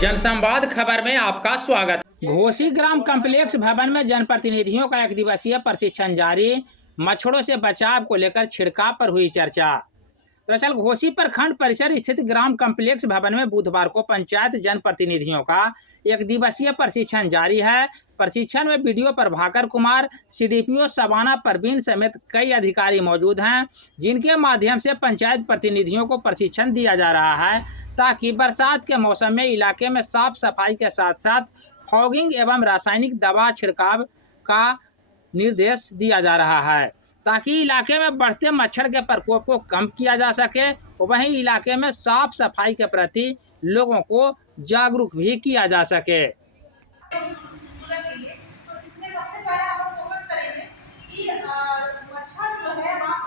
जनसंवाद खबर में आपका स्वागत। घोसी ग्राम कॉम्प्लेक्स भवन में जनप्रतिनिधियों का एक दिवसीय प्रशिक्षण जारी। मच्छरों से बचाव को लेकर छिड़काव पर हुई चर्चा। दरअसल घोसी प्रखंड परिसर स्थित ग्राम कॉम्प्लेक्स भवन में बुधवार को पंचायत जनप्रतिनिधियों का एक दिवसीय प्रशिक्षण जारी है। प्रशिक्षण में बीडीओ प्रभाकर कुमार, सीडीपीओ शबाना परवीन समेत कई अधिकारी मौजूद हैं, जिनके माध्यम से पंचायत प्रतिनिधियों को प्रशिक्षण दिया जा रहा है ताकि बरसात के मौसम में इलाके में साफ सफाई के साथ साथ फॉगिंग एवं रासायनिक दवा छिड़काव का निर्देश दिया जा रहा है ताकि इलाके में बढ़ते मच्छर के प्रकोप को कम किया जा सके। वहीं इलाके में साफ सफाई के प्रति लोगों को जागरूक भी किया जा सके। तो इसमें सबसे पहले हम फोकस करेंगे कि मच्छर जो है वहाँ